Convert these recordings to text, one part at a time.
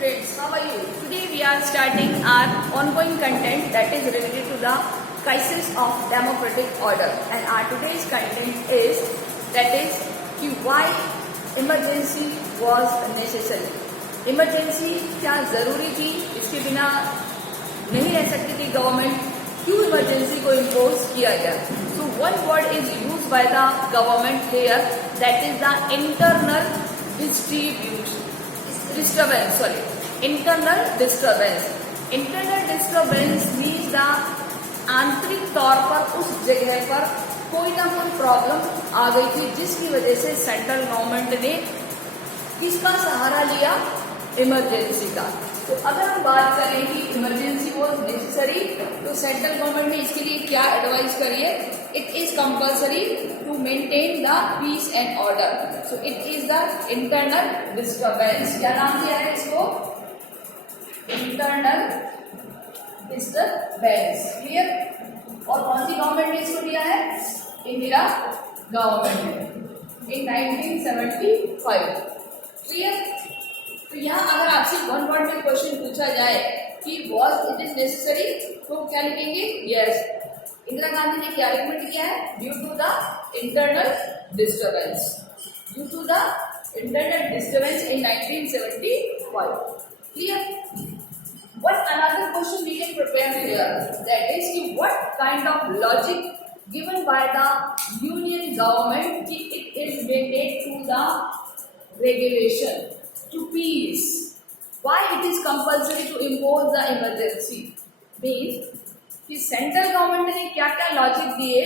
students, how are you? Today we are starting our ongoing content that is related to the crisis of democratic order, and our today's content is why emergency was necessary. Emergency क्या जरूरी थी, इसके बिना नहीं रह सकती थी government, क्यों इमरजेंसी को इम्पोज किया गया. So one word is used by the government here, that is the internal internal disturbance means the आंतरिक तौर पर उस जगह पर कोई ना कोई प्रॉब्लम आ गई थी जिसकी वजह से सेंट्रल गवर्नमेंट ने किसका सहारा लिया, इमरजेंसी का. तो अगर हम बात करें कि इमरजेंसी वॉज नेसेसरी, तो सेंट्रल गवर्नमेंट ने इसके लिए क्या एडवाइस करी है, it is compulsory to maintain the peace and order. So it is the internal disturbance. क्या नाम दिया है इसको, इंटरनल डिस्टर्बेंस. क्लियर. और कौन सी गवर्नमेंट ने इसको दिया है, इंदिरा गवर्नमेंट इन 1975. क्लियर. तो यहाँ अगर आपसे वन वर्ड में क्वेश्चन पूछा जाए कि वॉज इट इज नेसेसरी, तो क्या लिखेंगे, यस. इंदिरा गांधी ने क्या रिकमेंड किया है, due to the internal disturbance. Due to the internal disturbance in 1975. Clear. What another question we can prepare here, that is कि what kind of logic given by the union government कि it is related to the regulation to peace. Why it is compulsory to impose the emergency? Means कि central government ने क्या क्या logic दिए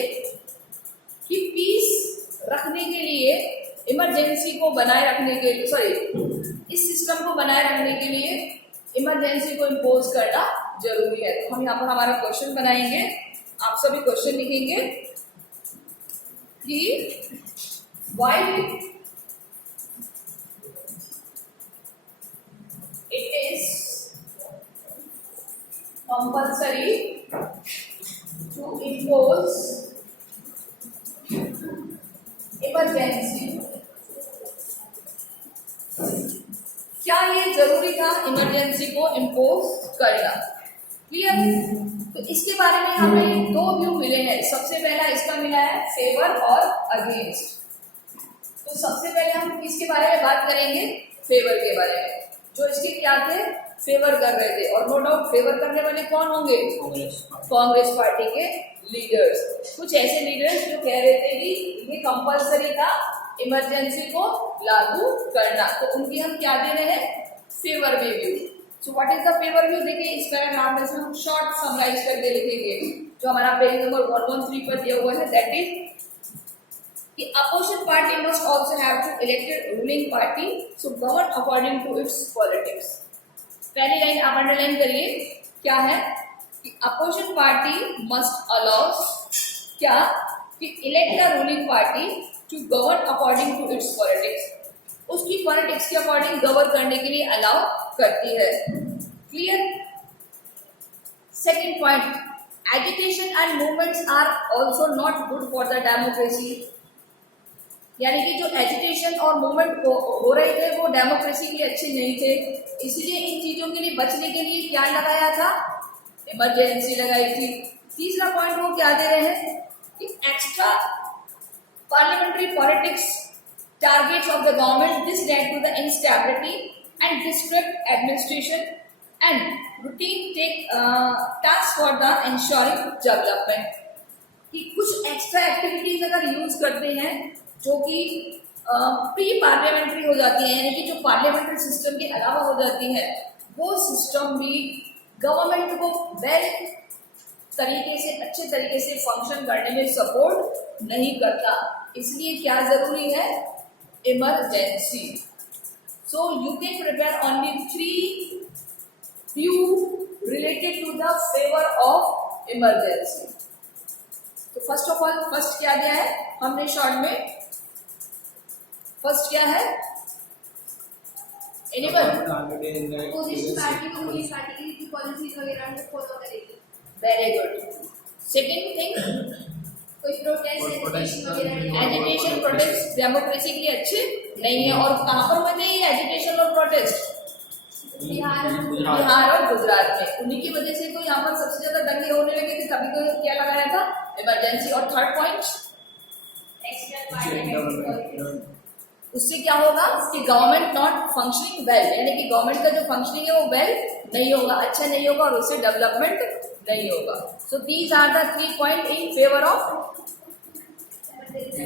कि piece रखने के लिए, इमरजेंसी को बनाए रखने के लिए, इस सिस्टम को बनाए रखने के लिए इमरजेंसी को इम्पोज करना जरूरी है. तो हम यहाँ पर हमारा क्वेश्चन बनाएंगे, आप सभी क्वेश्चन लिखेंगे कि why it is compulsory to impose emergency. क्या ये जरूरी था इमरजेंसी को इम्पोज करना. क्लियर. तो इसके बारे में हमें दो व्यू मिले हैं. सबसे पहला इसका मिला है फेवर और अगेंस्ट. तो सबसे पहले हम किसके बारे में बात करेंगे, फेवर के बारे में. जो इसके क्या थे, फेवर कर रहे थे. और नो डाउट फेवर करने वाले कौन होंगे, कांग्रेस पार्टी के लीडर्स. कुछ ऐसे लीडर्स जो कह रहे थे कि ये कंपल्सरी था इमरजेंसी को लागू करना, तो उनकी हम क्या दे रहे हैं, फेवर में view. So what is the favour view, देखिए इस पैराग्राफ में से हम शॉर्ट समराइज करके लिखेंगे जो हमारा पेज नंबर 113 पर दिया हुआ है. That is The opposition party must also have to elected ruling party to govern according to its politics. पहली लाइन आप अंडरलाइन करिए, क्या है कि opposition party must allow क्या कि elect the ruling party to govern according to its politics. उसकी politics के अकॉर्डिंग गवर्न करने के लिए अलाउ करती है. Clear. Second point, agitation and movements are also not good for the democracy. यानी कि जो एजुटेशन और मूवमेंट हो रहे थे वो डेमोक्रेसी के लिए अच्छे नहीं थे. इसीलिए इन चीजों के लिए बचने के लिए क्या लगाया था, इमरजेंसी लगाई थी. तीसरा पॉइंट वो क्या दे रहे हैं कि extra parliamentary politics targets of the government, this led to the instability and destruct administration and routine take task for the ensuring development. कि कुछ एक्स्ट्रा एक्टिविटीज अगर यूज करते हैं जो कि प्री पार्लियामेंट्री हो जाती है, यानी कि जो पार्लियामेंट्री सिस्टम के अलावा हो जाती है, वो सिस्टम भी गवर्नमेंट को वेल तरीके से, अच्छे तरीके से फंक्शन करने में सपोर्ट नहीं करता. इसलिए क्या जरूरी है, emergency. So you can prepare only 3 view related to the favour of emergency. तो फर्स्ट ऑफ ऑल, फर्स्ट क्या दिया है हमने शॉर्ट में, फर्स्ट क्या है, अपोजिशन पार्टी को रूलिंग पार्टी की पॉलिसीज वगैरह फॉलो करेगी. Very good. सेकेंड थिंग, कोई प्रोटेस्ट एजिटेशन वगैरह, एजिटेशन प्रोटेस्ट डेमोक्रेसी के लिए अच्छे नहीं है. और कहाँ पर होते हैं ये एजिटेशन और प्रोटेस्ट, बिहार और गुजरात में, उन्हीं की वजह से तो यहाँ पर सबसे ज्यादा दंगे होने लगे थे, तभी तो क्या लगाया था, इमरजेंसी। और थर्ड पॉइंट, उससे क्या होगा कि गवर्नमेंट नॉट फंक्शनिंग वेल, यानी कि गवर्नमेंट का जो फंक्शनिंग है वो वेल नहीं होगा, अच्छा नहीं होगा, और उससे डेवलपमेंट नहीं होगा। So these are the 3 point in favour of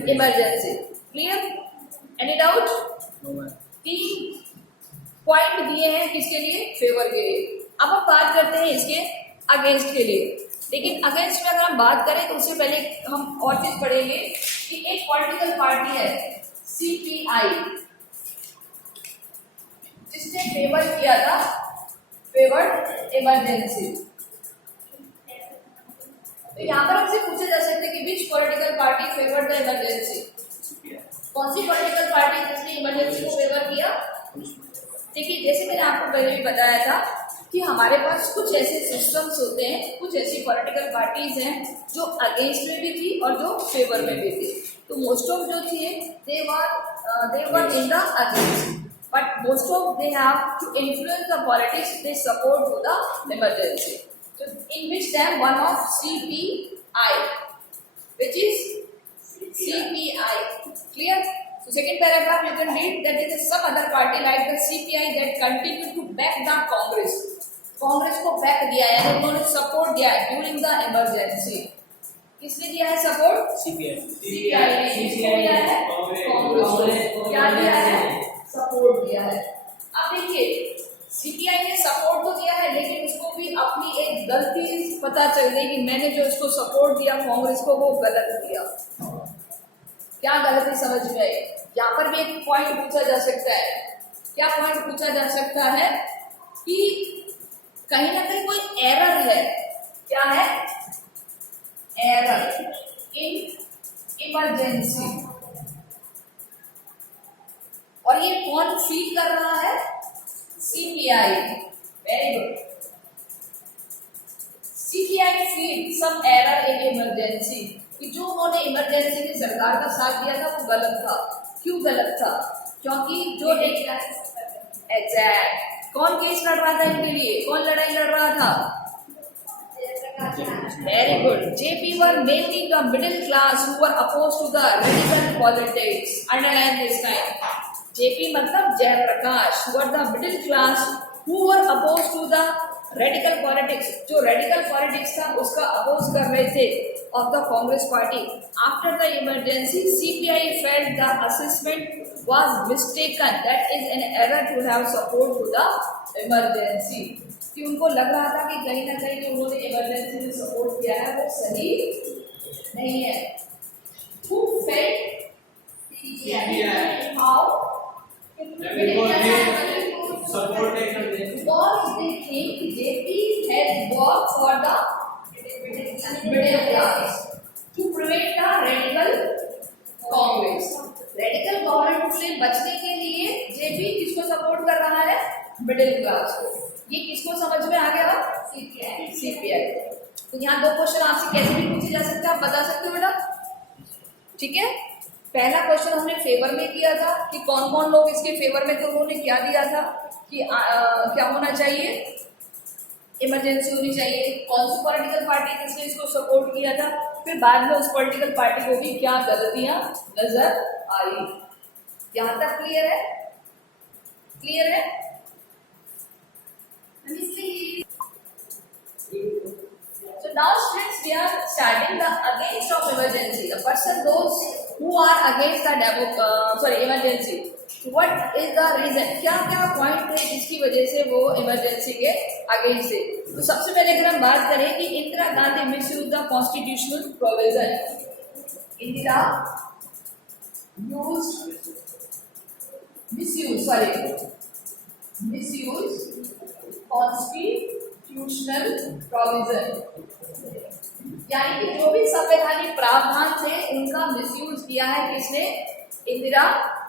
emergency. Clear? Any doubt? 3 point दिए हैं किसके लिए, फेवर के लिए। अब हम बात करते हैं इसके अगेंस्ट के लिए। लेकिन अगेंस्ट में अगर हम बात करें तो उससे पहले हम और चीज पढ़ेंगे कि एक पॉलिटिकल पार्टी है सीपीआई, जिसने फेवर किया था, फेवर्ड इमरजेंसी। तो यहाँ पर हमसे पूछा जा सकता है कि विच political party favoured the emergency, कौन सी पॉलिटिकल पार्टी जिसने इमरजेंसी को फेवर किया। देखिए, जैसे मैंने आपको पहले भी बताया था कि हमारे पास कुछ ऐसे सिस्टम्स होते हैं, कुछ ऐसी पॉलिटिकल पार्टीज हैं जो अगेंस्ट में भी थी और जो फेवर में भी थी। तो मोस्ट ऑफ जो थे they were in the against, but most of they have to influence the politics, they support to the emergency. So in which time one of CPI, which is CPI. Clear? So second paragraph you can read that there is some other party like the CPI that continue to back the Congress. Congress को back दिया है, उन्होंने support दिया है during the emergency. किसने दिया है support? CPI ने। किसको दिया है? कांग्रेस को। क्या दिया है? सपोर्ट दिया है। अब देखिए, सीपीआई ने सपोर्ट तो दिया है, लेकिन उसको भी अपनी एक गलती पता चल गई कि मैंने जो इसको सपोर्ट दिया कांग्रेस को वो गलत दिया। क्या गलती समझ में आई? यहाँ पर भी एक पॉइंट पूछा जा सकता है। क्या पॉइंट पूछा जा सकता है कि कहीं ना कहीं कोई एरर है। क्या है? Error in emergency. और ये कौन फील कर रहा है? CPI. Very good. CPI feel some error in emergency, कि जो उन्होंने इमरजेंसी की सरकार का साथ दिया था वो गलत था। क्यों गलत था? क्योंकि जो एग्जैक्ट कौन केस लड़ रहा था इनके लिए, कौन लड़ाई लड़ रहा था? Very good. JP were mainly the middle class who were opposed to the radical politics. Underline this time. JP मतलब Jayaprakash, who were the middle class who were opposed to the radical politics. जो radical politics था उसका oppose कर रहे थे of the Congress party. After the emergency, CPI felt the assessment was mistaken, that is an error to have support to the emergency. कि उनको लग रहा था कि कहीं ना कहीं जो उन्होंने इमरजेंसी में सपोर्ट किया है वो सही नहीं है। Who felt how because they think JP has worked for the middle class to prevent the radical Congress. Radical government से बचने के लिए जेपी किसको सपोर्ट कर रहा है? मिडिल क्लास को। ये किसको समझ में आ गया? सीपीआई। तो यहाँ 2 क्वेश्चन आपसे कैसे भी पूछे जा सकते हैं, आप बता सकते हो बेटा? ठीक है। पहला क्वेश्चन हमने फेवर में किया था कि कौन कौन लोग इसके फेवर में थे, उन्होंने क्या दिया था कि क्या होना चाहिए? इमरजेंसी होनी चाहिए। कौन सी पॉलिटिकल पार्टी जिसने इसको सपोर्ट किया था, फिर बाद में उस पॉलिटिकल पार्टी को भी क्या गलतियां नजर आई। यहां तक क्लियर है? क्लियर है? So now students, we are starting the against of emergency. The person those who are against the emergency. What is the reason? क्या क्या पॉइंट है जिसकी वजह से वो इमरजेंसी के अगेंस्ट है? तो सबसे पहले अगर हम बात करें कि Indira Gandhi misuse the constitutional provision. Indira misuse constitutional provision, यानी कि जो भी संवैधानिक प्रावधान थे उनका मिसयूज किया है किसने? इंदिरा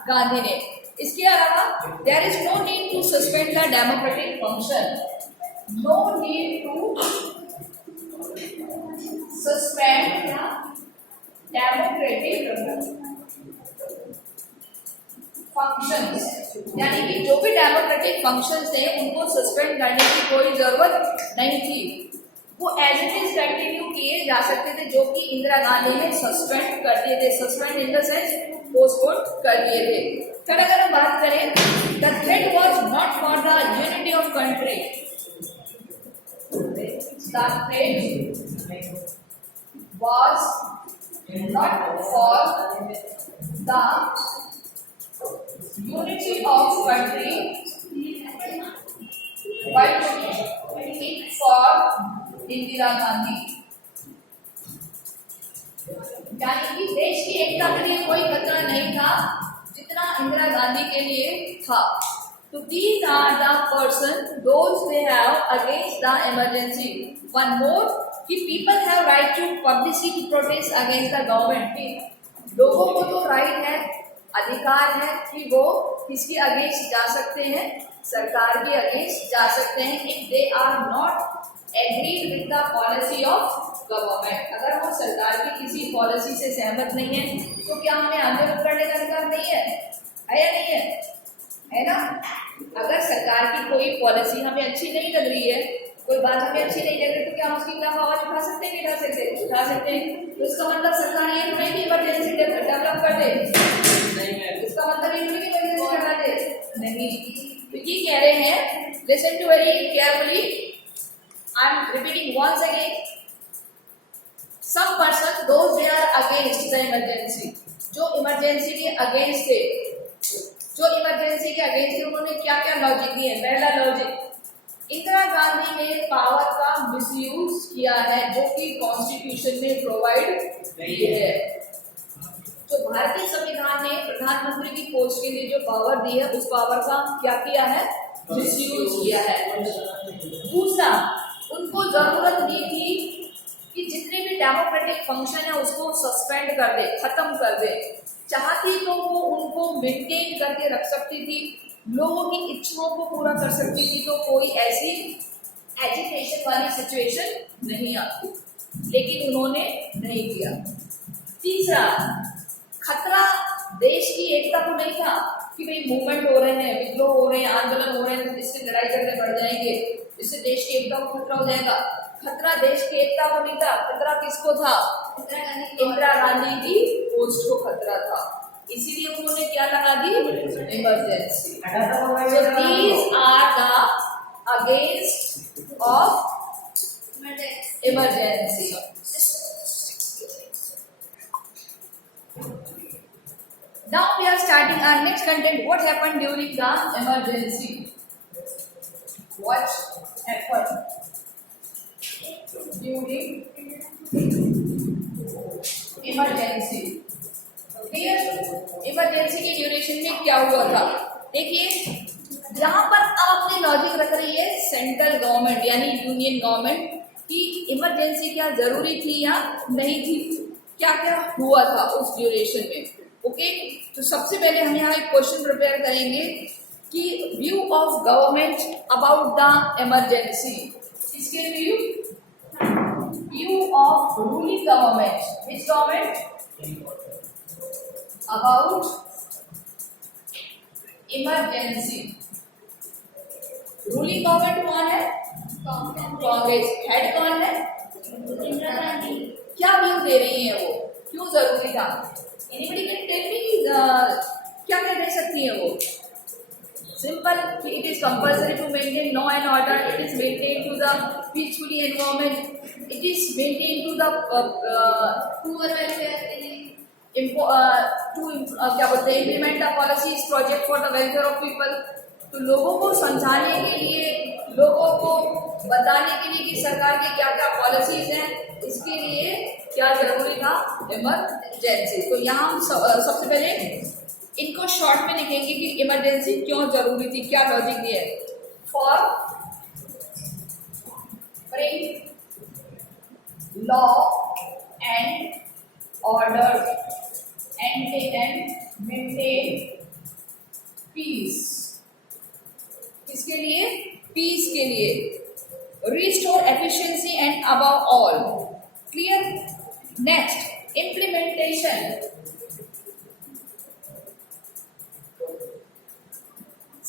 गांधी ने। इसके अलावा there is no need to suspend the democratic function, no need to suspend the democratic functions, यानी कि जो भी डेमोक्रेटिक फंक्शंस थे उनको सस्पेंड करने की कोई जरूरत नहीं थी, वो एज इट इज कंटिन्यू किए जा सकते थे, जो कि इंदिरा गांधी ने सस्पेंड कर दिए थे। Suspend in the sense postpone कर दिए थे। फिर अगर हम बात करें, the threat was not for the unity of country, the threat was not for the unity of country but for Indira Gandhi, यानी कि देश की एकता के लिए कोई खतरा नहीं था जितना इंदिरा गांधी के लिए था। तो these are the person those they have against the emergency. One more कि people have right to publicly protest against the government. लोगों को तो राइट है, अधिकार है कि वो किसके अगेंस्ट जा सकते हैं, सरकार के अगेंस्ट जा सकते हैं, if they are not agreed with the policy of government. अगर वो सरकार की किसी पॉलिसी से सहमत नहीं है तो क्या हमें आंदोलन करने का अधिकार नहीं है या नहीं है? है ना? अगर सरकार की कोई पॉलिसी हमें अच्छी नहीं लग रही है, कोई बात हमें अच्छी नहीं लग रही, तो क्या हम उसके खिलाफ आवाज उठा सकते हैं? नहीं उठा सकते? उठा सकते हैं। तो इसका मतलब सरकार ये थोड़ी कि इमरजेंसी डेवलप कर दे, इसका मतलब ये थोड़ी कि इमरजेंसी हटा दे, नहीं। तो ये कह रहे हैं, listen to very carefully, I am repeating once again, some person those they are against the emergency, जो इमरजेंसी के अगेंस्ट थे, उन्होंने क्या क्या लॉजिक दिए? पहला लॉजिक, इंदिरा गांधी ने पावर का मिसयूज किया है जो कि कॉन्स्टिट्यूशन ने प्रोवाइड की है। तो भारतीय संविधान ने प्रधानमंत्री की पोस्ट के लिए जो पावर दी है उस पावर का क्या किया है? मिसयूज किया है। दूसरा, उनको जरूरत नहीं थी कि जितने भी डेमोक्रेटिक फंक्शन है उसको सस्पेंड कर दे, खत्म कर दे। चाहती तो वो उनको मेंटेन करके रख सकती थी, लोगों की इच्छाओं को पूरा कर सकती थी, तो कोई ऐसी एजिटेशन वाली सिचुएशन नहीं आती, लेकिन उन्होंने नहीं किया। तीसरा, खतरा देश की एकता को नहीं था कि भाई मूवमेंट हो रहे हैं, विद्रोह हो रहे हैं, आंदोलन हो रहे हैं, इससे लड़ाई झगड़े बढ़ जाएंगे, इससे देश की एकता को खतरा हो जाएगा। खतरा देश की एकता को नहीं था, खतरा किसको था? इंदिरा गांधी की पोस्ट को खतरा था, इसीलिए उन्होंने क्या लगा दी? Emergency. So these are the against of emergency. Now we are starting our next content. What happened during the emergency? What happened during emergency? Emergency के ड्यूरेशन में क्या हुआ था? देखिए, जहां पर आप अपनी लॉजिक रख रही है सेंट्रल गवर्नमेंट यानी यूनियन गवर्नमेंट की इमरजेंसी क्या जरूरी थी या नहीं थी, क्या क्या हुआ था उस ड्यूरेशन में। ओके, तो सबसे पहले हम यहाँ एक क्वेश्चन प्रिपेयर करेंगे कि view of government about the emergency. इसके view of ruling government, which government? About emergency. Ruling government कौन है? कांग्रेस। हेड कौन है? इंदिरा गांधी। क्या व्यू दे रही है वो, क्यों जरूरी था? एनीबडी कैन टेल मी, क्या कह सकती है वो? Simple, it is compulsory to maintain law and order, it is maintain to the peacefully environment, it is maintain to the poor welfare, क्या बोलते हैं, implement the policies project for the welfare of people. तो लोगों को समझाने के लिए, लोगों को बताने के लिए कि सरकार की क्या क्या पॉलिसीज हैं, इसके लिए क्या जरूरी था? इमरजेंसी। तो यहाँ हम सबसे पहले इनको शॉर्ट में लिखेंगे कि इमरजेंसी क्यों जरूरी थी, क्या लॉजिक दिया है। For bring law and order and maintain peace। किसके लिए? पीस के लिए। Restore efficiency and above all, clear. Next, implementation.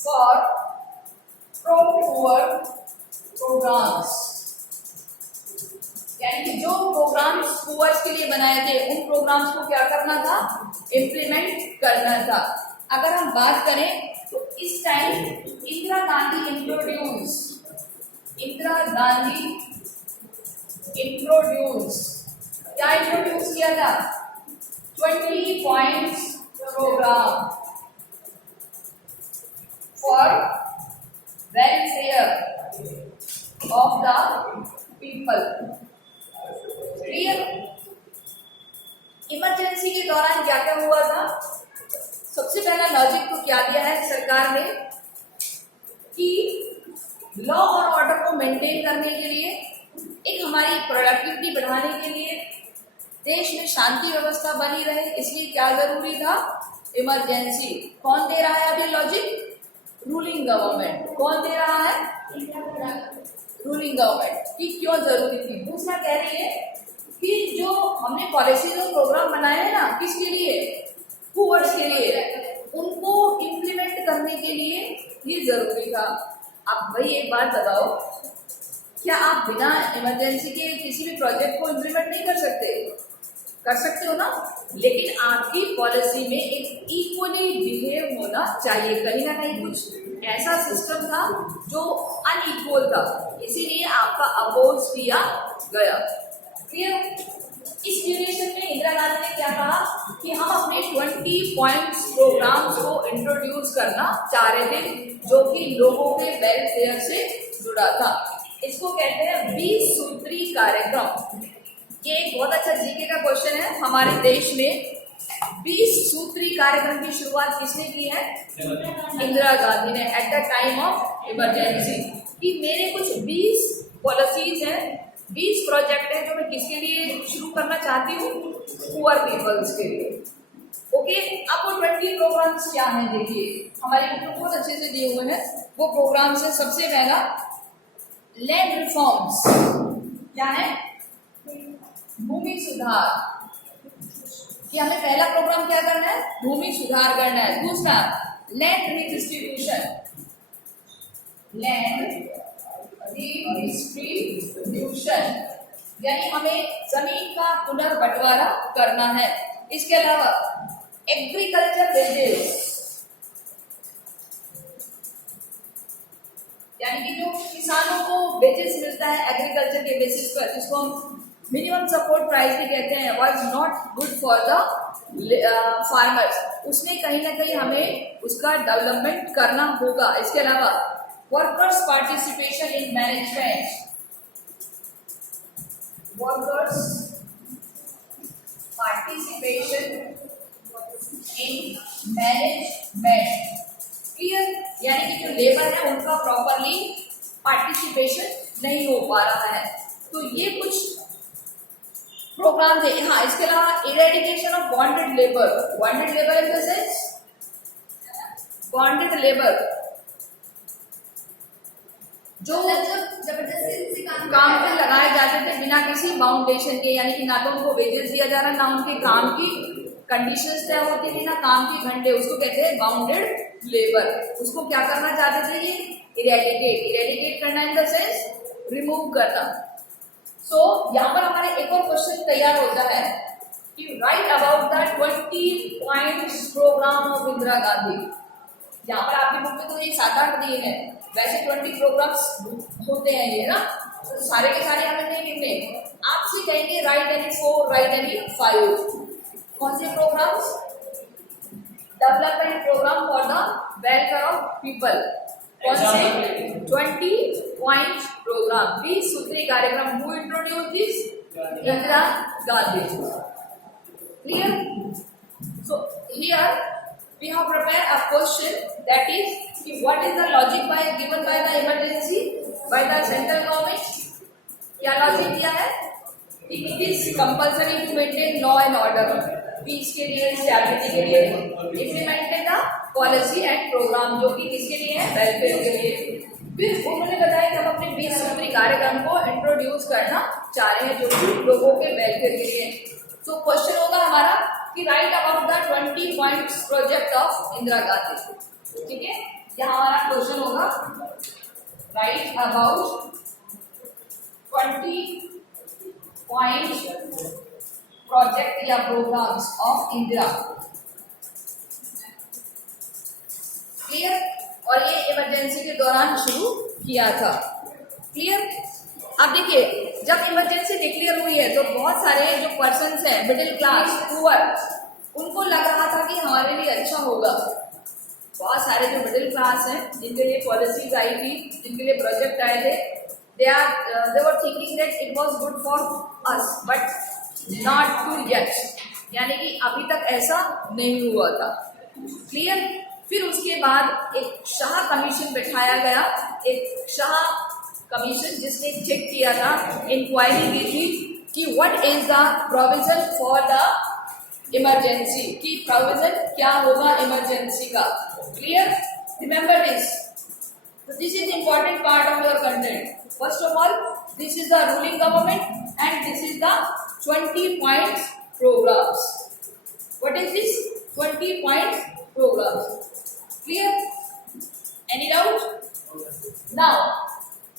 for pro-poor programs, यानी कि जो प्रोग्राम्स पुअर्स के लिए बनाए थे उन प्रोग्राम्स को क्या करना था, इम्प्लीमेंट करना था। अगर हम बात करें तो इस टाइम इंदिरा गांधी इंट्रोड्यूस क्या इंट्रोड्यूस किया था, 20 points program for welfare of the people. Clear. Emergency के दौरान क्या क्या हुआ था, सबसे पहला लॉजिक तो क्या दिया है सरकार ने कि लॉ और ऑर्डर को मेंटेन करने के लिए, एक हमारी प्रोडक्टिविटी बढ़ाने के लिए, देश में शांति व्यवस्था बनी रहे, इसलिए क्या जरूरी था, इमरजेंसी। कौन दे रहा है अभी लॉजिक, रूलिंग गवर्नमेंट। कौन दे रहा है, रूलिंग गवर्नमेंट, कि क्यों जरूरी थी। दूसरा कह रही है कि जो हमने पॉलिसीज और प्रोग्राम बनाए हैं ना, किसके लिए, पुअर्स के लिए, उनको इम्प्लीमेंट करने के लिए ये जरूरी था। अब भाई एक बात बताओ, क्या आप बिना इमरजेंसी के किसी भी प्रोजेक्ट को इम्प्लीमेंट नहीं कर सकते, कर सकते हो ना, लेकिन आपकी पॉलिसी में एक इक्वली बिहेव होना चाहिए। कहीं ना कहीं कुछ ऐसा सिस्टम था जो अनइक्वल था, इसीलिए आपका अपोज किया गया। क्लियर। इस ड्यूरेशन में इंदिरा गांधी ने क्या कहा कि हम अपने 20 पॉइंट्स प्रोग्राम्स को इंट्रोड्यूस करना चाह रहे थे, जो कि लोगों के वेलफेयर से जुड़ा था। इसको कहते हैं 20 सूत्री कार्यक्रम। ये एक बहुत अच्छा जीके का क्वेश्चन है। हमारे देश में 20 सूत्री कार्यक्रम की शुरुआत किसने की है, इंदिरा गांधी ने, eight the time of emergency. कि मेरे कुछ 20 पॉलिसीज हैं, 20 प्रोजेक्ट हैं जो मैं किसके लिए शुरू करना चाहती हूँ, पुअर पीपल्स के लिए। ओके। अब वो 20 प्रोग्राम्स क्या हैं, देखिए हमारे बुक बहुत अच्छे से दिए हुए हैं। वो प्रोग्राम्स है, सबसे पहला लैंड रिफॉर्म्स, क्या है, भूमि सुधार, कि हमें पहला प्रोग्राम क्या करना है, भूमि सुधार करना है। दूसरा लैंड रिडिस्ट्रीब्यूशन, लैंड रिडिस्ट्रीब्यूशन, यानी हमें जमीन का पुनर्बंटवारा करना है। इसके अलावा एग्रीकल्चर वेजेस, यानी कि जो किसानों को वेजेस मिलता है एग्रीकल्चर के बेसिस पर, जिसको हम मिनिमम सपोर्ट प्राइस भी कहते हैं, was not good for the farmers, उसमें कहीं ना कहीं हमें उसका डेवलपमेंट करना होगा। इसके अलावा workers participation in management, workers participation in management. Clear. यानी कि जो लेबर है उनका प्रॉपरली पार्टिसिपेशन नहीं हो पा रहा है। तो ये कुछ प्रोग्राम थे। हाँ, इसके अलावा eradication of bonded labour, bonded labour in the sense, bonded labour जो जबरदस्ती काम पे लगाए जाते थे बिना किसी बाउंडेशन के, यानी कि ना तो उनको वेजेस दिया जा रहा, ना उनके काम की कंडीशंस तय होती थी, ना काम के घंटे, उसको कहते हैं बाउंडेड लेबर। उसको क्या करना चाहते थे ये, इरेडिकेट करना इन द सेंस रिमूव करना। सो यहाँ पर हमारे एक और क्वेश्चन तैयार होता है कि right about the 20 points program of Indira Gandhi. यहाँ पर आपकी बुक में तो ये 7-8 दिए हैं, वैसे 20 प्रोग्राम्स होते हैं ये ना, तो सारे के सारे हमें नहीं लिखने। आपसे कहेंगे राइट एनी 4, राइट एनी 5। कौन से programs, development program for the welfare of people, कौन से 20 पॉइंट प्रोग्राम, 20 सूत्री कार्यक्रम। Who introduce this, Indira Gandhi. Clear. So here we have prepared a question, that is what is the logic by given by the emergency by the central government। क्या logic दिया है, it is compulsory to maintain law and order, peace के लिए, stability के लिए, implemented the policy and program, जो कि किसके लिए है, वेलफेयर के लिए। फिर उन्होंने बताया कि हम अपने 20 सूत्री कार्यक्रम को इंट्रोड्यूस करना चाह रहे हैं, जो कि लोगों के वेलफेयर के लिए। तो क्वेश्चन होगा हमारा कि right about the 20 points project of Indira Gandhi. ठीक है। यहाँ हमारा क्वेश्चन होगा राइट अबाउट 20 पॉइंट प्रोजेक्ट या प्रोग्राम्स ऑफ इंदिरा। क्लियर? और ये इमरजेंसी के दौरान शुरू किया था। क्लियर? अब देखिए, जब इमरजेंसी डिक्लेयर हुई है तो बहुत सारे जो पर्सन्स हैं मिडिल क्लास पुअर, उनको लग रहा था कि हमारे लिए अच्छा होगा। बहुत सारे जो मिडिल क्लास हैं जिनके लिए पॉलिसीज आई थी, जिनके लिए प्रोजेक्ट आए थे, they were thinking that it was good for us but not to yet, यानी कि अभी तक ऐसा नहीं हुआ था। क्लियर? फिर उसके बाद एक शाह कमीशन बिठाया गया, एक शाह कमीशन जिसने चेक किया था, इंक्वायरी की थी कि what is the provision for the emergency, कि प्रोविजन क्या होगा इमरजेंसी का। Clear? Remember this. So this is important part of your content. First of all, this is the ruling government and this is the 20 points programs. What is this? 20 points programs. Clear? Any doubt? Now,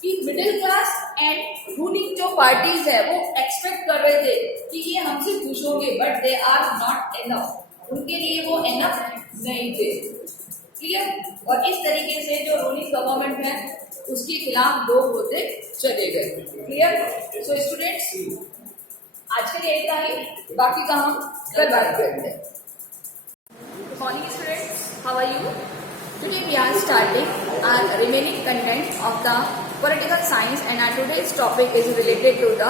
कि middle class and ruling जो parties है वो expect कर रहे थे कि ये हमसे पूछोगे, but they are not enough, उनके लिए वो एनफ नहीं थे। क्लियर? और इस तरीके से जो रूलिंग गवर्नमेंट है उसके खिलाफ लोग होते चले गए। क्लियर? सो स्टूडेंट्स, आज के लिए इतना ही, बाकी का हम कल बात करते हैं। Good morning students, how are you? Today we are starting our remaining content of the political science, and our today's topic is related to the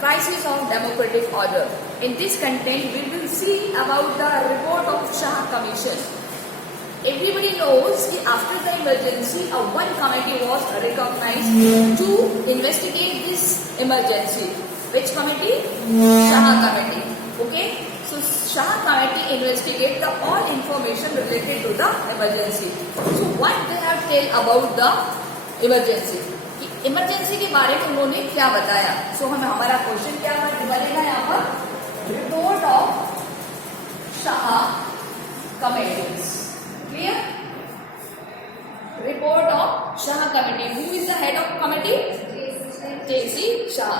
crisis of democratic order. In this content we will see about the report of Shah Commission. Everybody knows that after the emergency, one committee was recognized to investigate this emergency. Which committee? Shah Committee. Okay. So Shah Committee investigate the all information related to the emergency. So what they have tell about the emergency? Emergency के बारे में उन्होंने क्या बताया? सो हमें हमारा question क्या बनेगा यहाँ पर? Report of Shah committee. Clear? Report of Shah committee. Who is the head of committee? JC Shah.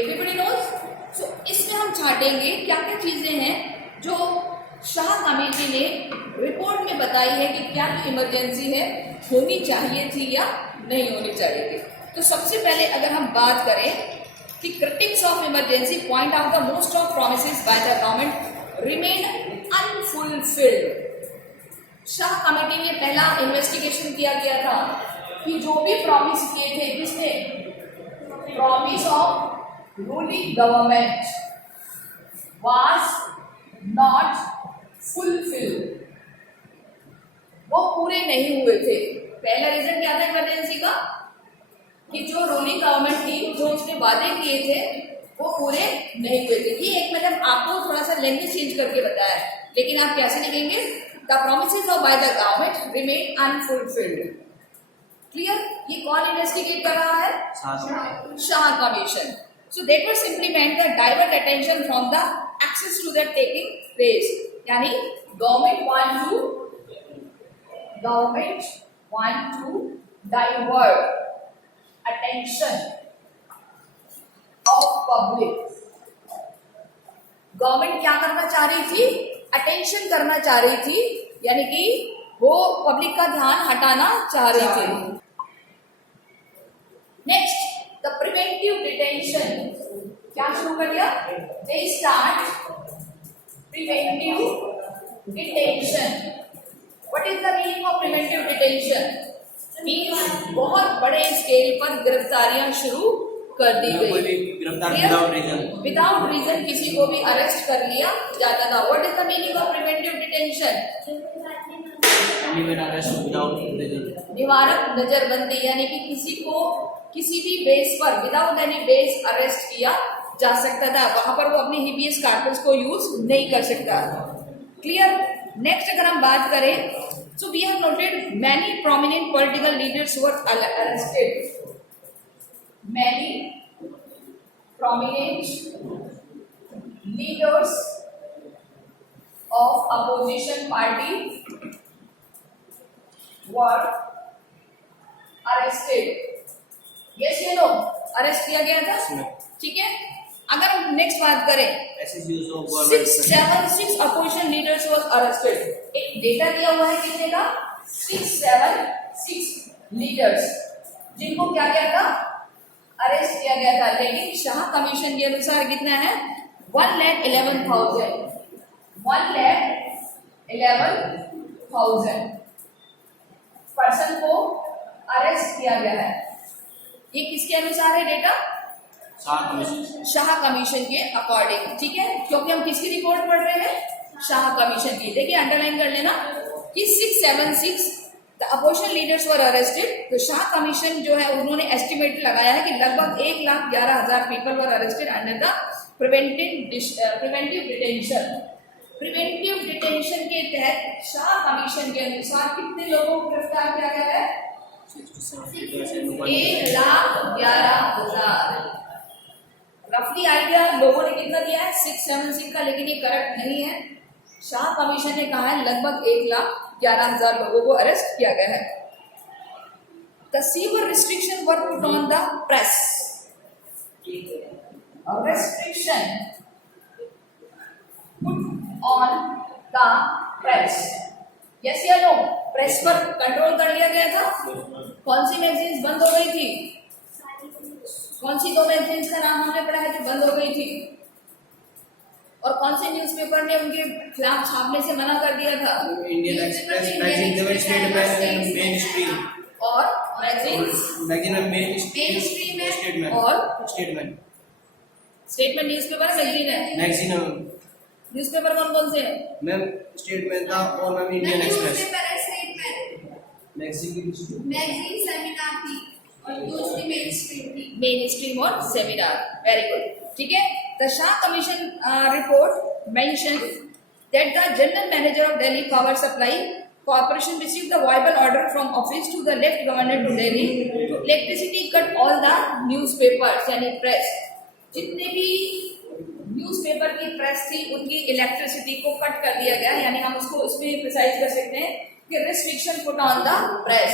Everybody knows. So इसमें हम छाटेंगे क्या क्या चीजें हैं जो शाह कमेटी ने रिपोर्ट में बताई है कि क्या जो इमरजेंसी है होनी चाहिए थी या नहीं होनी चाहिए थी। तो सबसे पहले अगर हम बात करें कि critics of emergency point out the most of promises by the government remain unfulfilled. Shah committee ने पहला इन्वेस्टिगेशन किया गया था कि जो भी प्रॉमिस किए थे, किसने? Promise of ruling government was not fulfilled, वो पूरे नहीं हुए थे। पहला रीजन क्या था इमरजेंसी का? कि जो रूलिंग गवर्नमेंट थी, जो उसने वादे किए थे वो पूरे नहीं हुए थे। ये एक मैंने आपको थोड़ा सा लैंग्वेज चेंज करके बताया, लेकिन आप कैसे लिखेंगे? The promises of by the government remain unfulfilled. Clear? ये कौन इन्वेस्टिगेट कर रहा है? Shah commission. So that was simply meant to divert attention from the access to the taking place, यानी government want to divert attention of public। Government क्या करना चाह रही थी? अटेंशन करना चाह रही थी, यानी कि वो पब्लिक का ध्यान हटाना चाह रही थी। Next, the preventive detention. क्या शुरू कर दिया? They start preventive detention. What is the meaning of preventive detention? Means बहुत बड़े स्केल पर गिरफ्तारियां शुरू कर दी गई। विदाउट रीजन किसी को भी अरेस्ट कर लिया जाता था। What is the meaning of preventive detention? निवारक नजरबंदी, यानी कि किसी को किसी भी बेस पर विदाउट एनी बेस अरेस्ट किया जा सकता था। वहां पर वो अपनी हिबियस कार्पस को यूज नहीं कर सकता। क्लियर? नेक्स्ट अगर हम बात करें, so we have noted many prominent political leaders were arrested. Many prominent leaders of opposition party were arrested. Yes ये लोग अरेस्ट किया गया था, ठीक है। अगर हम नेक्स्ट बात करें, 676 अपोजिशन लीडर्स वाज अरेस्टेड। एक डेटा दिया हुआ है कितने का, 676 लीडर्स जिनको क्या गया था, अरेस्ट किया गया था। लेकिन शाह कमीशन के अनुसार कितना है, 1,11,000 पर्सन को अरेस्ट किया गया है। ये किसके अनुसार है डेटा, शाह कमीशन के अकॉर्डिंग, ठीक है। क्योंकि हम किसकी रिपोर्ट पढ़ रहे हैं, शाह कमीशन की। देखिए अंडरलाइन कर लेना कि 676 the opposition leaders were arrested. तो शाह कमीशन जो है उन्होंने एस्टिमेट लगाया है कि लगभग 1,11,000 people were arrested under the preventive detention. Preventive detention के तहत शाह कमीशन के अनुसार कितने लोगों को गिरफ्तार किया गया है, 1,11,000। रफली आइडिया लोगों ने कितना दिया है, 676 का, लेकिन ये करेक्ट नहीं है। शाह कमीशन ने कहा है लगभग 1,11,000 लोगों को अरेस्ट किया गया है। The severe restriction were put on the press. A restriction put on the press. Yes या no? प्रेस पर कंट्रोल कर लिया गया था। कौन सी मैगजीन्स बंद हो गई थी, कौन सी 2 मैगजीन्स का नाम हमने पढ़ा है जो बंद हो गई थी, और कौन से न्यूज़पेपर ने उनके खिलाफ छापने से मना कर दिया था, Indian express, magazine statement, main stream, और मैगजीन मेन स्ट्रीम है, स्टेटमेंट और स्टेटमेंट न्यूज़पेपर मैगजीन है। मैगजीन न्यूज़पेपर कौन कौन से हैं, मैम स्टेटमेंट था, और ma'am Indian express magazine seminar थी और दूसरी मेन स्ट्रीम और सेमिनार। वेरी गुड, ठीक है। The Shah commission report mention that the general manager of Delhi Power Supply Corporation received the verbal order from office to the left governor to Delhi to electricity cut all the newspapers, यानी press, जितने भी newspaper की press थी उनकी electricity को cut कर दिया गया। यानी हम उसको उसमें प्रिसाइज कर सकते हैं कि restriction put on the press,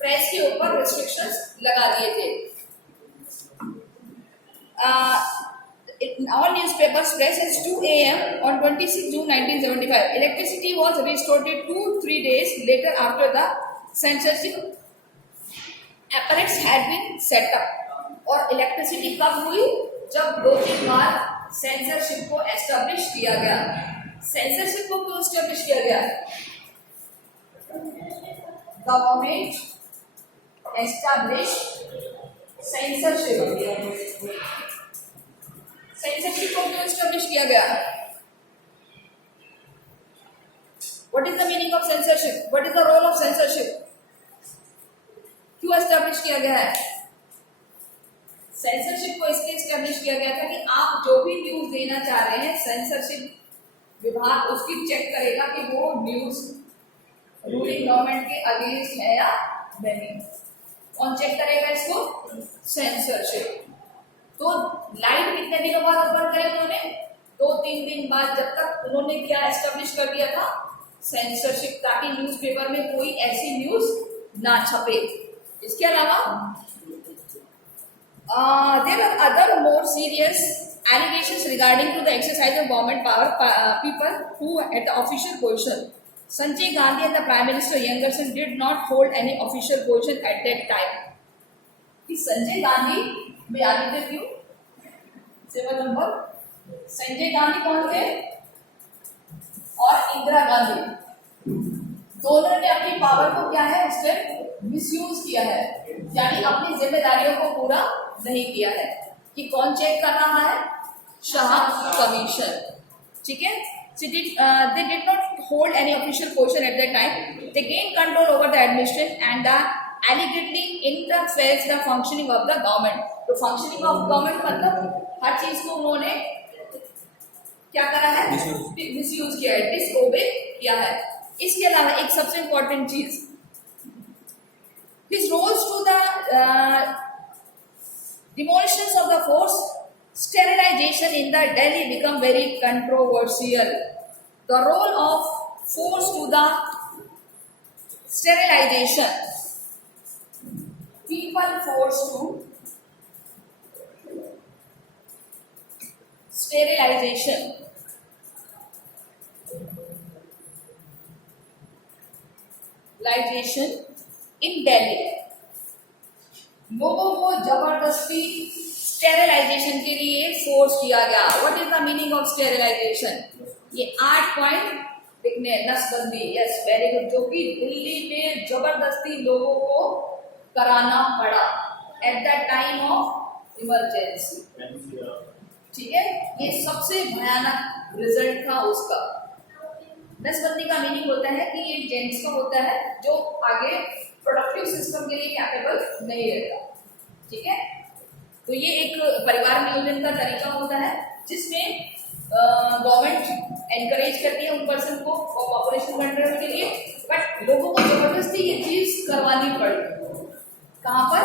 press के ऊपर रिस्ट्रिक्शंस लगा दिए थे। All newspapers press at 2 a.m. on 26 June 1975. Electricity was restored 2-3 days later after the censorship apparatus had been set up. और इलेक्ट्रिसिटी कब हुई, जब 2-3 बार सेंसरशिप को एस्टेब्लिश किया गया। सेंसरशिप को क्यों एस्टेब्लिश किया गया, गवर्नमेंट एस्टेब्लिश सेंसरशिप को क्यों एस्टेब्लिश किया गया, what is the meaning of censorship, what is the role of censorship, क्यों एस्टेब्लिश किया गया है। सेंसरशिप को इसलिए एस्टेब्लिश किया गया था कि आप जो भी न्यूज देना चाह रहे हैं, सेंसरशिप विभाग उसकी चेक करेगा कि वो न्यूज रूलिंग गवर्नमेंट के अगेंस्ट है या नहीं। कौन चेक करेगा इसको, सेंसरशिप। तो लाइट कितने दिनों बाद बंद करे उन्होंने, 2-3 दिन बाद, जब तक उन्होंने क्या एस्टेब्लिश कर दिया था, सेंसरशिप, ताकि न्यूज़पेपर में कोई ऐसी न्यूज ना छपे। इसके अलावा there are other more serious allegations regarding to the exercise of government power. People who at the official position, Sanjay Gandhi and the Prime Minister Yangerson did not hold any official position at that time. Sanjay Gandhi में आगे थे क्यों, 7 number, Sanjay Gandhi कौन थे, और इंदिरा गांधी, दोनों ने अपनी पावर को क्या है, उससे मिसयूज किया है, यानी अपनी जिम्मेदारियों को पूरा नहीं किया है। कि कौन चेक कर रहा है, शाह कमीशन, ठीक है। So they did not hold any official position at that time. They gained control over the administration and the allegedly interferes the functioning of the government. तो functioning of government मतलब हर चीज को उन्होंने क्या करा है, मिसयूज किया है, डिसओबे किया है। इसके अलावा एक सबसे इंपॉर्टेंट चीज, his roles to the demolitions of the forced sterilization in the Delhi become very controversial. The role of force to the Sterilization. People forced to sterilization. Sterilization in Delhi. लोगों को जबरदस्ती स्टेरिलाइजेशन के लिए force किया गया. What is the meaning of sterilization? ये 8 point लिखने. नसबंदी. Yes, very good. जो कि दिल्ली में जबरदस्ती लोगों को कराना पड़ा at the time of emergency. ठीक है, ये सबसे भयानक रिजल्ट था उसका. नसबंदी का मीनिंग होता है कि ये जेंट्स का होता है जो आगे प्रोडक्टिव सिस्टम के लिए कैपेबल नहीं रहता. ठीक है, तो ये एक परिवार नियोजन का तरीका होता है जिसमें गवर्नमेंट एनकरेज करती है उन पर्सन को पॉपुलेशन कंट्रोल के लिए, बट लोगों को जबरदस्ती ये चीज करवानी पड़ी. कहाँ पर?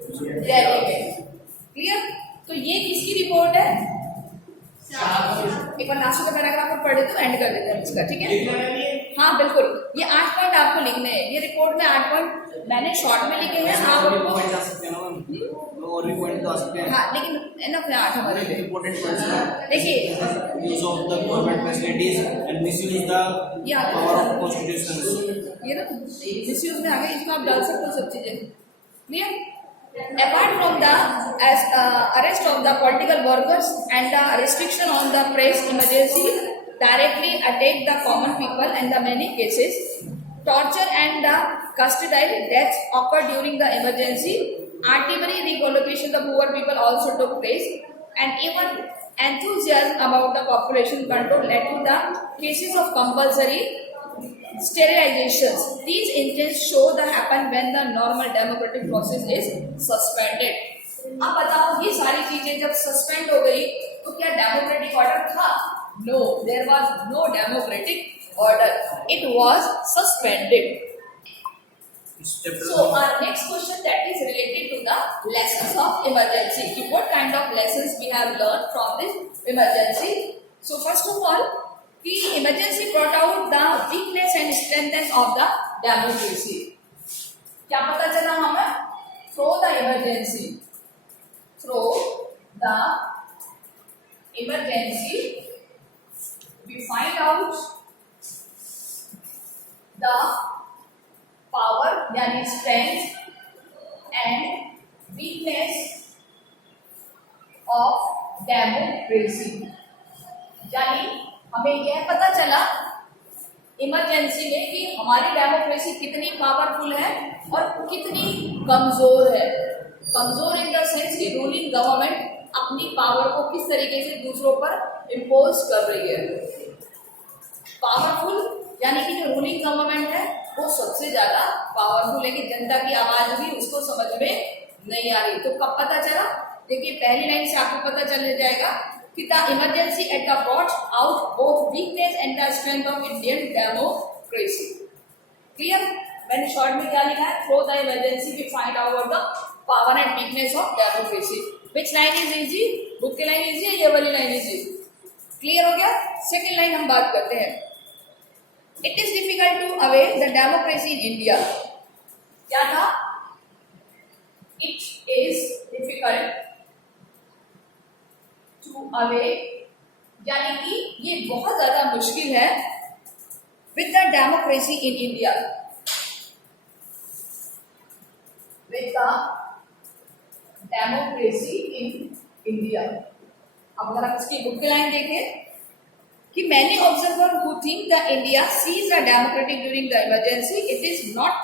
दिल्ली में. क्लियर? तो ये किसकी रिपोर्ट है? एक बार लास्ट का पैराग्राफ पढ़ देते तो एंड कर देते हैं इसका. ठीक है, हाँ बिल्कुल. ये 8 पॉइंट आपको लिखने हैं. ये रिपोर्ट में 8 पॉइंट मैंने शॉर्ट में लिखे हैं. आप और भी पॉइंट आ सकते हैं. हाँ, लेकिन एनफ है 8 हमारे लिए. Important points are देखिए, use of the government facilities and misuse the power of constitutions. ये ना मिसयूज में आ गए, इसमें आप डाल सकते हो सब चीजें. Clear? Apart from the arrest of the political workers and the restriction on the press, emergency directly attack the common people and the many cases, torture and the custodial deaths occurred during the emergency, artillery recollocation the poor people also took place, and even enthusiasm about the population control led to the cases of compulsory sterilizations. These incidents show the happen when the normal democratic process is suspended. अब बताओ, ये सारी चीजें जब suspend हो गई तो क्या डेमोक्रेटिक ऑर्डर था? No, there was no democratic order. It was suspended. So our next question that is related to the lessons of emergency. What kind of lessons we have learned from this emergency? So first of all, the emergency brought out the weakness and strengthness of the democracy. क्या पता चला हमें? Through the emergency, we find out the power यानी strength and weakness of democracy. यानी हमें यह पता चला इमरजेंसी में कि हमारी डेमोक्रेसी कितनी पावरफुल है और कितनी कमजोर है. कमजोर इन द सेंस कि रूलिंग गवर्नमेंट अपनी पावर को किस तरीके से दूसरों पर इम्पोज कर रही है. पावरफुल यानी कि जो रूलिंग गवर्नमेंट है वो सबसे ज्यादा पावरफुल है कि जनता की आवाज भी उसको समझ में नहीं आ रही. तो कब पता चला? देखिए, पहली लाइन से आपको पता चल जाएगा कि the emergency had brought out both weakness and the strength of Indian democracy. Clear? मैंने शॉर्ट में क्या लिखा है? Through the emergency we find out the power and weakness of democracy. Which line is easy? Book की line easy है, ये वाली line easy. Clear हो गया? सेकेंड लाइन हम बात करते हैं. It is difficult to await the democracy in India. क्या था? It is difficult to await, यानी कि ये बहुत ज्यादा मुश्किल है with the democracy in India. With the democracy in India. अब अगर आप इसकी बुक लाइन देखें कि many observers who think that India seized a democratic during the emergency, it is not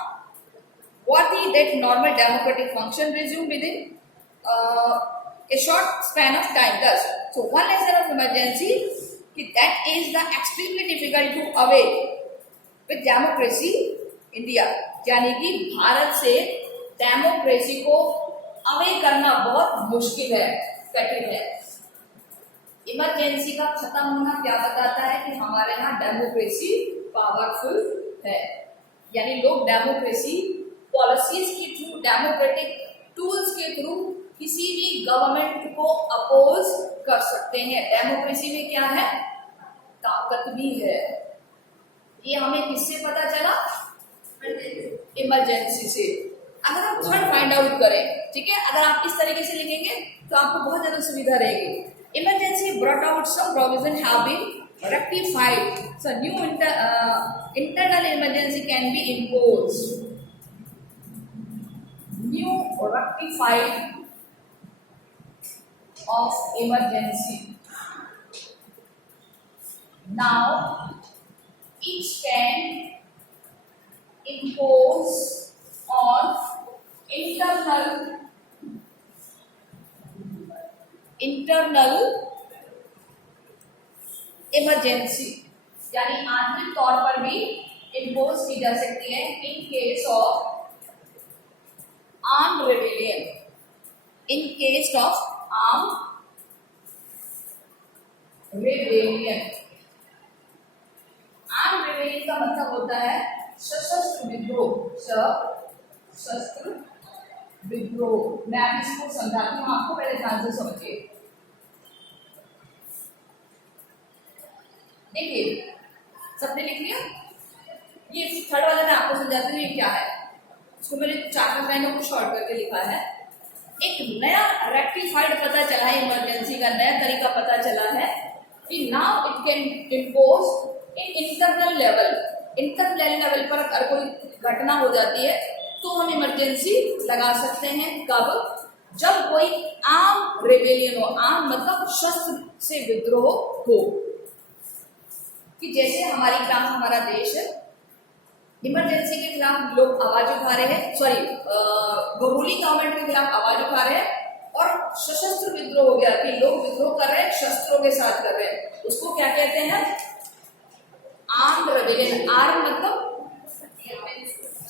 worthy that normal democratic function resumed within a short span of time. Thus, so one lesson of emergency that is the extremely difficult to away with democracy India. यानी कि भारत से democracy को away करना बहुत मुश्किल है, कठिन है. इमरजेंसी का खत्म होना क्या बताता है कि हमारे यहाँ डेमोक्रेसी पावरफुल है. यानी लोग डेमोक्रेसी पॉलिसीज के थ्रू, डेमोक्रेटिक टूल्स के थ्रू किसी भी गवर्नमेंट को अपोज कर सकते हैं. डेमोक्रेसी में क्या है? ताकत भी है. ये हमें किससे पता चला? इमरजेंसी से। अगर हम थर्ड फाइंड आउट करें, ठीक है, अगर आप इस तरीके से लिखेंगे तो आपको बहुत ज्यादा सुविधा रहेगी। Emergency brought out some provision have been rectified, so new internal emergency can be imposed, new rectified of emergency. Now it can impose on internal emergency, यानी आंतरिक तौर पर भी इम्पोज की जा सकती है in case of armed rebellion, in case of armed rebellion. Armed rebellion का मतलब होता है सशस्त्र विद्रोह, सशस्त्र विद्रोह। मैं आप इसको समझाती हूँ, आपको पहले ध्यान से समझिए। देखिए, सबने लिख लिया? ये थर्ड वाला मैं आपको समझाती हूँ ये क्या है। इसको मैंने 4-5 लाइनों को शॉर्ट करके लिखा है। एक नया रेक्टिफाइड पता चला है, इमरजेंसी का नया तरीका पता चला है कि now it can impose in internal level पर अगर कोई घटना हो जाती है तो हम इमरजेंसी लगा सकते हैं। कब? जब कोई आर्म रेबेलियन हो। आर्म मतलब शस्त्र से विद्रोह हो, कि जैसे हमारा देश इमरजेंसी के खिलाफ लोग आवाज उठा रहे हैं, रूलिंग गवर्नमेंट के खिलाफ आवाज उठा रहे हैं और सशस्त्र विद्रोह हो गया कि लोग विद्रोह कर रहे हैं, शस्त्रों के साथ कर रहे हैं, उसको क्या कहते हैं? Armed rebellion. आर्म मतलब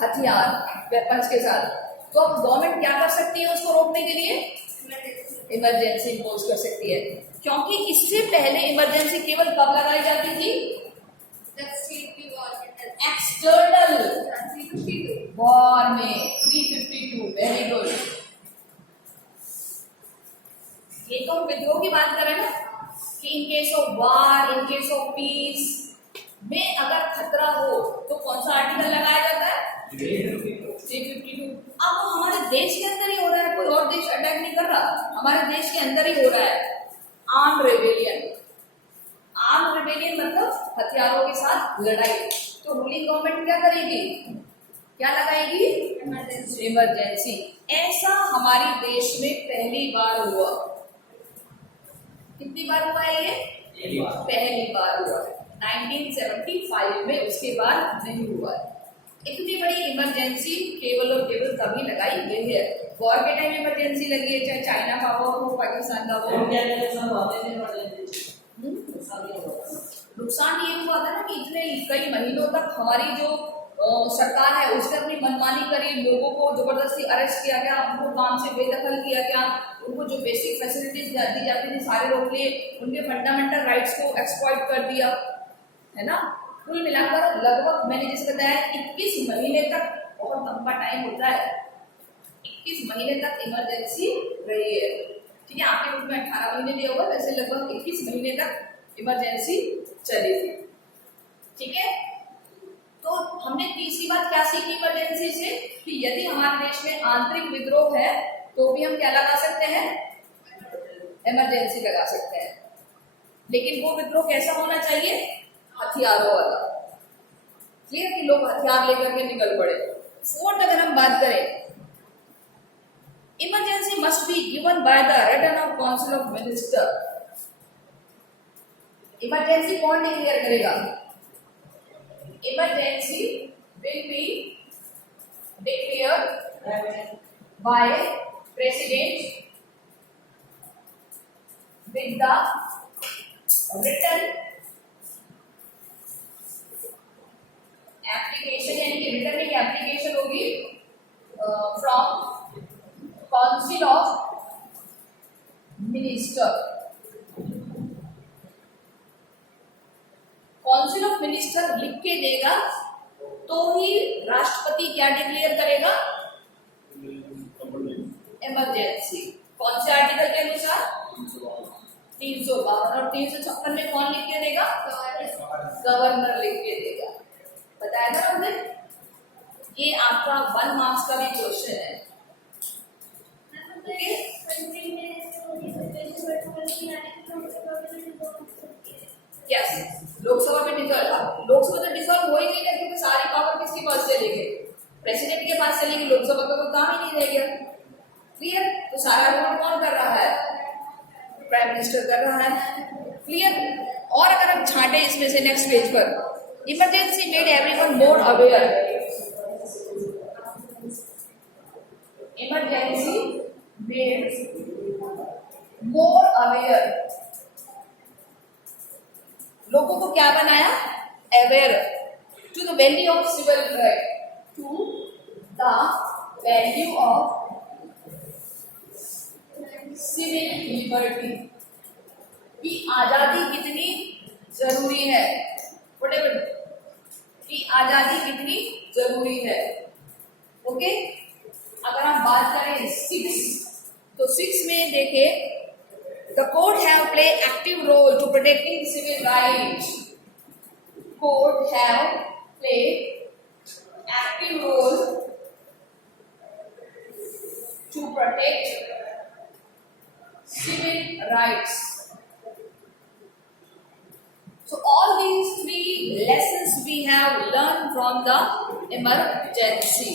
हथियार, वेपन्स के साथ। तो अब गवर्नमेंट क्या कर सकती है उसको रोकने के लिए? इमरजेंसी इम्पोज कर सकती है, क्योंकि इससे पहले इमरजेंसी केवल कब लगाई जाती थी? एक्सटर्नल वॉर में। 352, वेरी गुड। ये तो विद्रोह की बात कर रहे हैं ना, कि in case of war, in case of peace में अगर खतरा हो तो कौन सा आर्टिकल लगाया जाता है? 352। अब वो हमारे देश के अंदर ही हो रहा है, कोई और देश अटैक नहीं कर रहा, हमारे देश के अंदर ही हो रहा है। Arm rebellion. आर्म रेबेलियन मतलब हथियारों के साथ लड़ाई। तो रूलिंग गवर्नमेंट क्या करेगी? क्या लगाएगी? इमरजेंसी। ऐसा हमारे देश में पहली बार हुआ। कितनी बार हुआ है ये? पहली बार हुआ है 1975 में, उसके बाद नहीं हुआ है। इतनी बड़ी इमरजेंसी केवल और केवल तभी लगाई गई है। वॉर के टाइम इमरजेंसी लगी है, चाहे चाइना का वॉर हो, पाकिस्तान का वॉर। नुकसान ये हुआ था ना कि इतने कई महीनों तक हमारी जो सरकार है उसने अपनी मनमानी करी, लोगों को जबरदस्ती अरेस्ट किया गया, उनको काम से बेदखल किया गया, उनको जो बेसिक फैसिलिटीज दी जाती थी सारे रोक लिए, उनके फंडामेंटल राइट्स को एक्सप्लॉइट कर दिया, है ना। कुल मिलाकर लगभग मैंने जैसे बताया 21 महीने तक, बहुत लंबा टाइम होता है, 21 महीने तक इमरजेंसी रही है। ठीक है, आपके रूप में 18 महीने दिया हुआ, वैसे लगभग 21 महीने तक इमरजेंसी चली थी। ठीक है, तो हमने तीसरी बात क्या सीखी इमरजेंसी से, कि यदि हमारे देश में आंतरिक विद्रोह है तो भी हम क्या लगा सकते हैं? इमरजेंसी लगा सकते हैं। लेकिन वो विद्रोह कैसा होना चाहिए? हथियारों वाला। क्लियर, कि लोग हथियार लेकर के निकल पड़े। फोर्थ अगर हम बात करें, emergency must be given by the written of council of minister. Emergency कौन डिक्लेयर करेगा? Emergency will be declared by president with the written application, यानी कि रिटन में एप्लीकेशन होगी from council of minister. Council of minister लिख के देगा तो ही राष्ट्रपति क्या डिक्लेयर करेगा? इमरजेंसी। कौन से आर्टिकल के अनुसार? 352 और 356 में कौन लिख के देगा? गवर्नर लिख के देगा। बताया था हमने। ये आपका 1 मार्क्स का भी क्वेश्चन है। ओके, यस, लोकसभा में लोकसभा तो डिसॉल्व हो ही नहीं है, क्योंकि सारी पावर किसके पास चली गई? प्रेसिडेंट के पास चली गई, लोकसभा का कोई काम ही नहीं रह गया। क्लियर? तो सारा रूल कौन कर रहा है? प्राइम मिनिस्टर कर रहा है। क्लियर? और अगर हम छांटे इसमें से नेक्स्ट पेज पर, emergency made everyone more aware. Emergency made more aware, लोगों को क्या बनाया? Aware to the value of civil right, to the value of civil liberty, कि आजादी कितनी जरूरी है। व्हाटएवर, कि आजादी कितनी जरूरी है। ओके, अगर हम बात करें 6, तो 6 में देखें, the court have play active role to protecting civil rights. Court have play active role to protect civil rights. So all these 3 lessons we have learned from the emergency.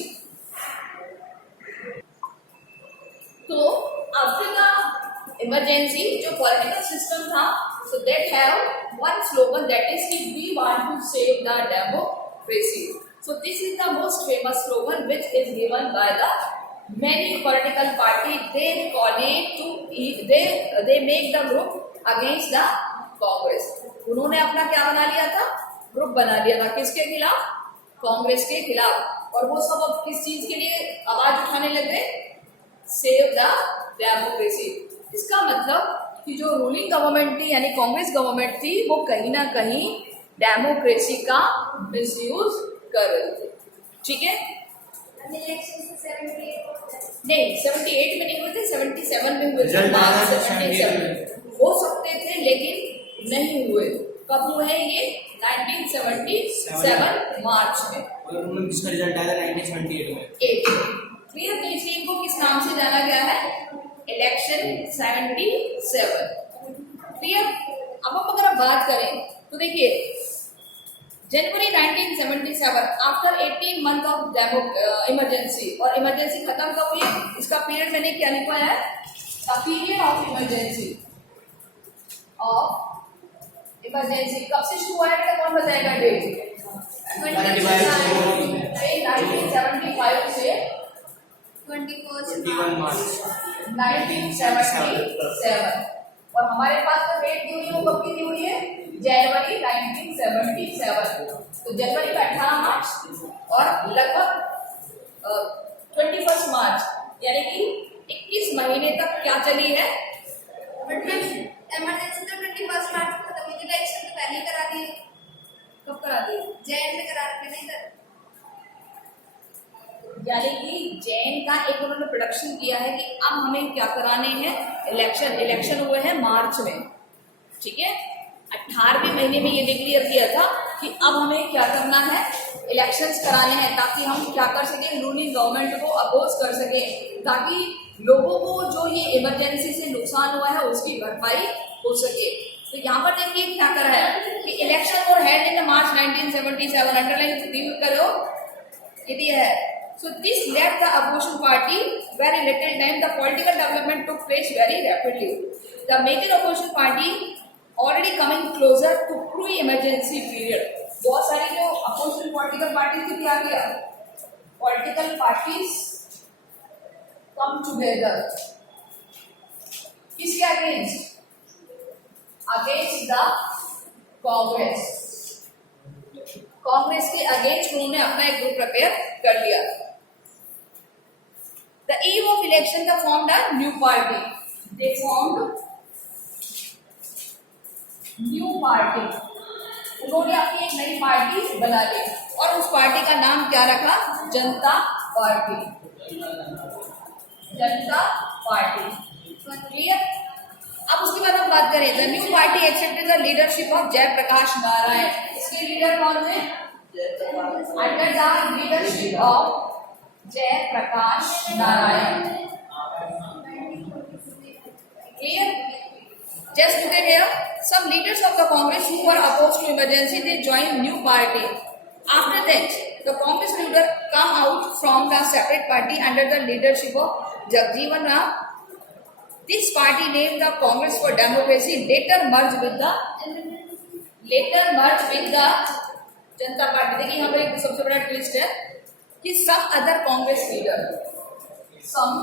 So after the emergency, जो political system था, so that have one slogan, that is we want to save the democracy. So this is the most famous slogan which is given by the many political party. They call it to they make the group against the Congress. उन्होंने अपना क्या बना लिया था? Group बना लिया था, किसके खिलाफ? कांग्रेस के खिलाफ। और वो सब अब किस चीज के लिए आवाज उठाने लग गए? Save the democracy. इसका मतलब कि जो रूलिंग गवर्नमेंट थी, यानी कांग्रेस गवर्नमेंट थी, वो कहीं ना कहीं डेमोक्रेसी का मिसयूज कर रही थी। ठीक है? नहीं, 78 में नहीं हुए थे, 77 में हुए थे। 77 हो सकते थे लेकिन नहीं हुए। कब हुए हैं ये? 1977 मार्च में। और इसका रिजल्ट आया 1978 में। क्लियर? तो इसलिए इनको किस नाम से जाना गया है? इलेक्शन 77। क्लियर? अब हम अगर बात करें तो देखिए, जनवरी 1977, आफ्टर 18 मंथ ऑफ इमरजेंसी, और इमरजेंसी खत्म कब हुई? इसका पीरियड मैंने क्या लिखा है? The period of emergency. कब से शुरू हुआ है? कौन बताएगा डेट? 1975 से 21 मार्च 1977। और हमारे पास तो डेट दी हुई है, वो कब की दी हुई है? जनवरी 1977। तो जनवरी का 18 मार्च और लगभग 21 मार्च, यानी कि 21 महीने तक क्या चली है? इमरजेंसी तो 21 मार्च को खत्म हुई थी, इलेक्शन तो पहले ही करा दिए। कब करा दी? जैन में करा रखे नहीं कर, यानी कि जैन का एक उन्होंने प्रोडक्शन किया है कि अब हमें क्या कराने हैं? इलेक्शन हुए हैं मार्च में। ठीक है? 18वें महीने में ये डिक्लेयर किया था कि अब हमें क्या करना है? इलेक्शंस कराने हैं, ताकि हम क्या कर सके? रूलिंग गवर्नमेंट को अपोज कर सके, ताकि लोगों को जो ये इमरजेंसी से नुकसान हुआ है उसकी भरपाई हो सके। तो यहाँ पर देखिए क्या कर रहा है कि इलेक्शन और हेल्ड इन मार्च 1977, अंडरलाइन करो, ये दिया है। So this led the opposition party very little time. The political development took place very rapidly. The major opposition party already coming closer to pre-emergency period. बहुत सारी जो opposition political parties थी क्या किया? Political parties come together. किसके against? Against the Congress. Congress के against उन्होंने अपना एक ग्रुप प्रिपेयर कर लिया। The eve of election, they formed a new party. They formed new party. उन्होंने अपनी एक नई पार्टी बना ली और उस पार्टी का नाम क्या रखा? जनता पार्टी। जनता पार्टी। क्लियर? अब उसके बाद हम बात करें, the new party accepted the leadership of Jayaprakash Narayan. इसके लीडर कौन थे? under the leadership of Jay Prakash Narayan. Clear? Just look at here. Some leaders of the Congress who were opposed to emergency, they joined new party. After that, the Congress leader come out from the separate party under the leadership of Jagjeevan Ram. This party named the Congress for Democracy later merged with the Janata party. देखिए यहाँ पर एक सबसे बड़ा twist है कि some other Congress leader, some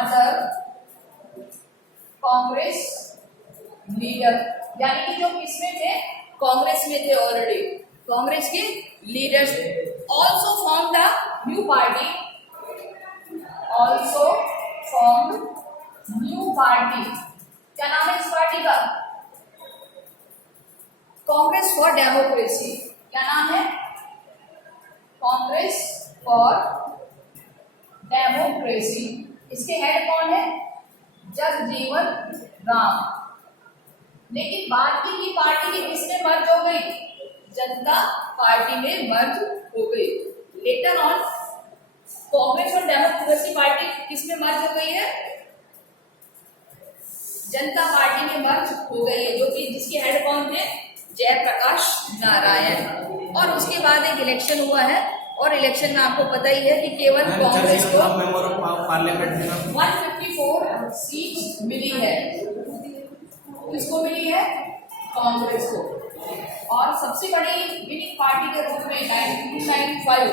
other Congress leader, यानी कि जो किसमें थे, कांग्रेस में थे ऑलरेडी, कांग्रेस के leaders also form the new party, also form new party. क्या नाम है इस पार्टी का? Congress for democracy. क्या नाम है? Congress for democracy. इसके हेड कौन है? जगजीवन राम. लेकिन बाद की पार्टी की किसमें मर्ज हो गई? जनता पार्टी में मर्ज हो गई. लेटर ऑन कांग्रेस और डेमोक्रेसी पार्टी किसमें मर्ज हो गई है? जनता पार्टी में मर्ज हो गई है, जो कि जिसके हेड कौन थे? जयप्रकाश नारायण. और उसके बाद एक इलेक्शन हुआ है, और इलेक्शन में आपको पता ही है कि केवल कांग्रेस को 154 सीट मिली है. किसको मिली है? कांग्रेस को. और सबसे बड़ी विनिंग पार्टी के रूप में 1995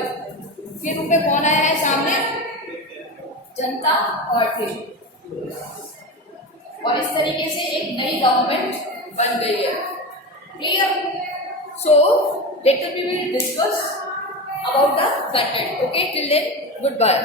के रूप में कौन आया है सामने? जनता पार्टी. और इस तरीके से एक नई गवर्नमेंट बन गई है. Clear? So later we will discuss about the content. Okay, till then, goodbye.